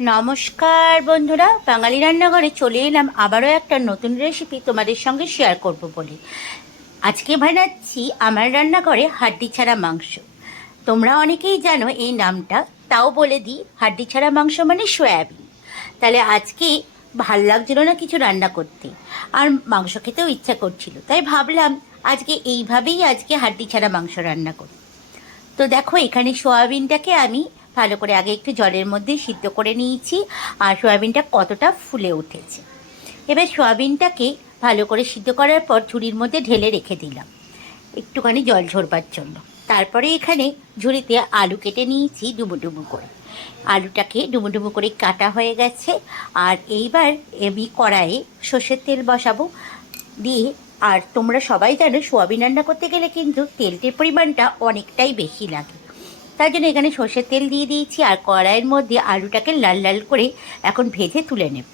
নমস্কার বন্ধুরা, বাঙালি রান্নাঘরে চলে এলাম আবারও একটা নতুন রেসিপি তোমাদের সঙ্গে শেয়ার করব বলে। আজকে বানাচ্ছি আমার রান্নাঘরে হাড্ডি ছাড়া মাংস। তোমরা অনেকেই জানো এই নামটা, তাও বলে দিই, হাড্ডি ছাড়া মাংস মানে সয়াবিন। তাহলে আজকে ভাল লাগছিল না কিছু রান্না করতে, আর মাংস খেতেও ইচ্ছা করছিল, তাই ভাবলাম আজকে হাড্ডি ছাড়া মাংস রান্না করি। তো দেখো, এখানে সোয়াবিনটাকে আমি ভালো করে আগে একটু জলের মধ্যে সিদ্ধ করে নিয়েছি, আর সোয়াবিনটা কতটা ফুলে উঠেছে। এবার সোয়াবিনটাকে ভালো করে সিদ্ধ করার পর ঝুড়ির মধ্যে ঢেলে রেখে দিলাম একটুখানি জল ঝরবার জন্য। তারপরে এখানে ঝুড়িতে আলু কেটে নিয়েছি ডুবো ডুবো করে। আলুটাকে ডুবো ডুবো করে কাটা হয়ে গেছে। আর এইবার আমি কড়াইয়ে সর্ষের তেল বসাবো দিয়ে, আর তোমরা সবাই জানো সোয়াবিন রান্না করতে গেলে কিন্তু তেলটির পরিমাণটা অনেকটাই বেশি লাগে। তার জন্য এখানে সর্ষের তেল দিয়ে দিয়েছি, আর কড়াইয়ের মধ্যে আলুটাকে লাল লাল করে এখন ভেজে তুলে নেব।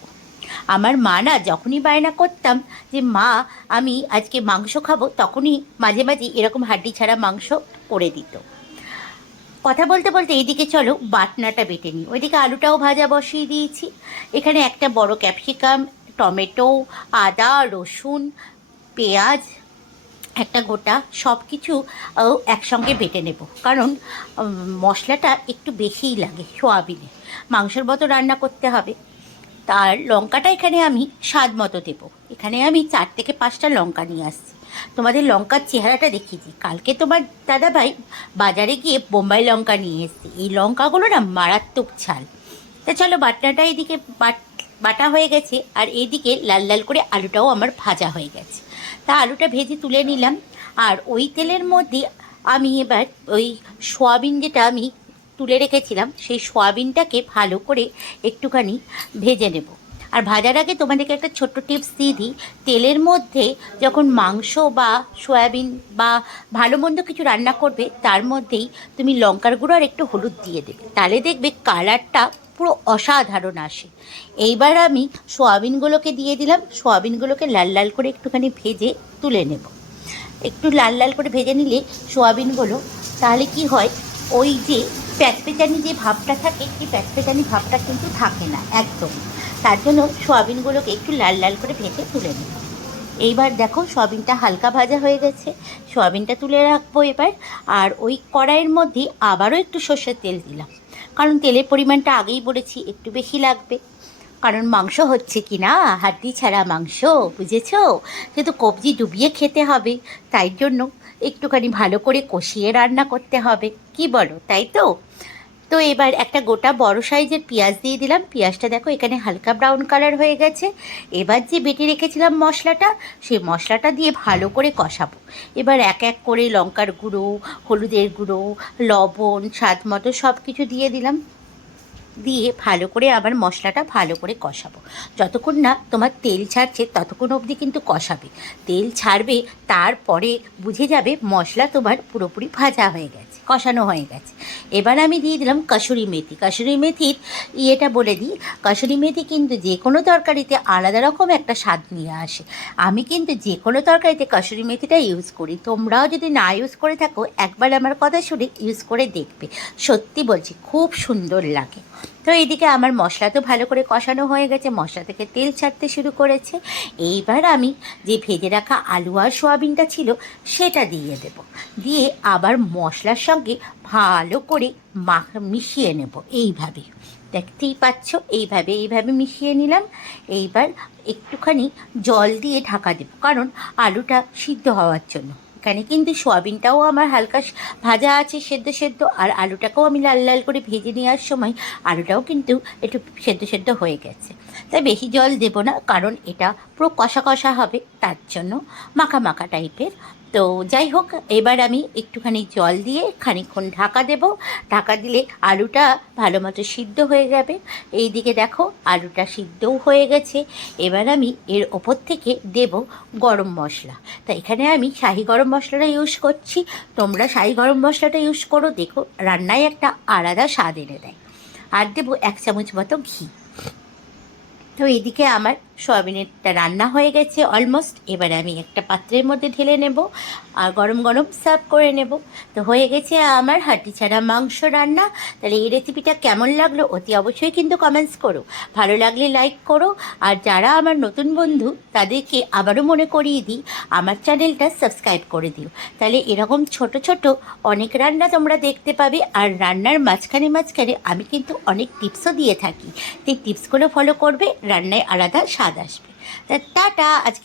আমার মা না যখনই বায়না করতাম যে মা আমি আজকে মাংস খাবো, তখনই মাঝে মাঝে এরকম হাড্ডি ছাড়া মাংস করে দিত। কথা বলতে বলতে এইদিকে চলো বাটনাটা বেটে নিই। ওইদিকে আলুটাও ভাজা বসিয়ে দিয়েছি। এখানে একটা বড় ক্যাপসিকাম, টমেটো, আদা, রসুন, পেঁয়াজ, একটা গোটা সব কিছু একসঙ্গে বেটে নেব, কারণ মশলাটা একটু বেশিই লাগে সোয়াবিনে। মাংসের মতো রান্না করতে হবে। তার লঙ্কাটা এখানে আমি স্বাদ মতো দেবো। এখানে আমি 4 থেকে 5টা লঙ্কা নিয়ে আসছি। তোমাদের লঙ্কার চেহারাটা দেখিয়েছি। কালকে তোমার দাদাভাই বাজারে গিয়ে বোম্বাই লঙ্কা নিয়ে এসেছে। এই লঙ্কাগুলো না মারাত্মক ঝাল। তা চলো, বাটনাটা এইদিকে বাটা হয়ে গেছে, আর এইদিকে লাল লাল করে আলুটাও আমার ভাজা হয়ে গেছে। তা আলুটা ভেজে তুলে নিলাম। আর ওই তেলের মধ্যে আমি এবার ওই সোয়াবিন যেটা আমি তুলে রেখেছিলাম, সেই সোয়াবিনটাকে ভালো করে একটুখানি ভেজে নেব। আর ভাজার আগে তোমাদেরকে একটা ছোট্ট টিপস দিয়ে দিই, তেলের মধ্যে যখন মাংস বা সয়াবিন বা ভালো মন্দ কিছু রান্না করবে, তার মধ্যেই তুমি লঙ্কার গুঁড়ো আর একটু হলুদ দিয়ে দেবে, তাহলে দেখবে কালারটা পুরো অসাধারণ আসে। এইবার আমি সোয়াবিনগুলোকে দিয়ে দিলাম। সোয়াবিনগুলোকে লাল লাল করে একটুখানি ভেজে তুলে নেব। একটু লাল লাল করে ভেজে নিলে সোয়াবিনগুলো, তাহলে কি হয়, ওই যে প্যাচপেচানি যে ভাবটা থাকে, সেই প্যাচপেচানি ভাবটা কিন্তু থাকে না একদম। তার জন্য সোয়াবিনগুলোকে একটু লাল লাল করে ভেজে তুলে নেব। এইবার দেখো সোয়াবিনটা হালকা ভাজা হয়ে গেছে। সোয়াবিনটা তুলে রাখবো এবার। আর ওই কড়াইয়ের মধ্যে আবারও একটু সর্ষের তেল দিলাম, কারণ তেলের পরিমাণটা আগেই বলেছি একটু বেশি লাগবে। কারণ মাংস হচ্ছে কি না হাড্ডি ছাড়া মাংস, বুঝেছো? সে তো কবজি ডুবিয়ে খেতে হবে, তাই জন্য একটুখানি ভালো করে কষিয়ে রান্না করতে হবে। কি বলো, তাই তো? তো এবার একটা গোটা বড় সাইজের পেঁয়াজ দিয়ে দিলাম। পেঁয়াজটা দেখো এখানে হালকা ব্রাউন কালার হয়ে গেছে। এবার যে বেটে রেখেছিলাম মশলাটা, সেই মশলাটা দিয়ে ভালো করে কষাবো। এবার এক এক করে লঙ্কার গুঁড়ো, হলুদের গুঁড়ো, লবণ, স্বাদ মতো সব কিছু দিয়ে দিলাম। দিয়ে ভালো করে আবার মশলাটা ভালো করে কষাবো। যতক্ষণ না তোমার তেল ছাড়ছে ততক্ষণ অবধি কিন্তু কষাবে। তেল ছাড়বে, তারপরে বুঝে যাবে মশলা তোমার পুরোপুরি ভাজা হয়ে গেছে, কষানো হয়ে গেছে। এবার আমি দিয়ে দিলাম কাসুরি মেথি। কাসুরি মেথির ইয়েটা বলে দিই, কাসুরি মেথি কিন্তু যে কোনো তরকারিতে আলাদা রকম একটা স্বাদ নিয়ে আসে। আমি কিন্তু যে কোনো তরকারিতে কাসুরি মেথিটা ইউজ করি। তোমরাও যদি না ইউজ করে থাকো, একবার আমার কথা শুনে ইউজ করে দেখবে। সত্যি বলছি, খুব সুন্দর লাগে। তো এইদিকে আমার মশলা তো ভালো করে কষানো হয়ে গেছে, মশলা থেকে তেল ছাড়তে শুরু করেছে। এইবার আমি যে ভেজে রাখা আলু আর সোয়াবিনটা ছিল সেটা দিয়ে দেব। দিয়ে আবার মশলার সঙ্গে ভালো করে মিশিয়ে নেব। এইভাবে দেখতেই পাচ্ছ, এইভাবে মিশিয়ে নিলাম। এইবার একটুখানি জল দিয়ে ঢাকা দেব, কারণ আলুটা সিদ্ধ হওয়ার জন্য। এখানে কিন্তু সোয়াবিনটাও আমার হালকা ভাজা আছে, সেদ্ধ সেদ্ধ, আর আলুটাকেও আমি লাল লাল করে ভেজে নেওয়ার সময় আলুটাও কিন্তু একটু সেদ্ধ সেদ্ধ হয়ে গেছে। তাই বেশি জল দেব না, কারণ এটা পুরো কষা কষা হবে, তার জন্য মাখা মাখা টাইপের। তো যাই হোক, এবার আমি একটুখানি জল দিয়ে খানিকক্ষণ ঢাকা দেব। ঢাকা দিলে আলুটা ভালো মতো সিদ্ধ হয়ে যাবে। এই দিকে দেখো আলুটা সিদ্ধও হয়ে গেছে। এবার আমি এর ওপর থেকে দেব গরম মশলা। তা এখানে আমি শাহি গরম মশলাটা ইউজ করছি। তোমরা শাহি গরম মশলাটা ইউজ করো, দেখো রান্নায় একটা আলাদা স্বাদ এনে দেয়। আর দেবো 1 চামচ মতো ঘি। তো এদিকে আমার সয়াবিনেরটা রান্না হয়ে গেছে অলমোস্ট। এবারে আমি একটা পাত্রের মধ্যে ঢেলে নেব আর গরম গরম সার্ভ করে নেব। তো হয়ে গেছে আমার হাড্ডি ছাড়া মাংস রান্না। তাহলে এই রেসিপিটা কেমন লাগলো অতি অবশ্যই কিন্তু কমেন্টস করো, ভালো লাগলে লাইক করো। আর যারা আমার নতুন বন্ধু তাদেরকে আবারও মনে করিয়ে দিই, আমার চ্যানেলটা সাবস্ক্রাইব করে দিও। তাহলে এরকম ছোট ছোট অনেক রান্না তোমরা দেখতে পাবে। আর রান্নার মাঝখানে মাঝখানে আমি কিন্তু অনেক টিপসও দিয়ে থাকি, সেই টিপসগুলো ফলো করবে, রান্নায় আলাদা স্বাদ আসবে। তা টাটা। আজকে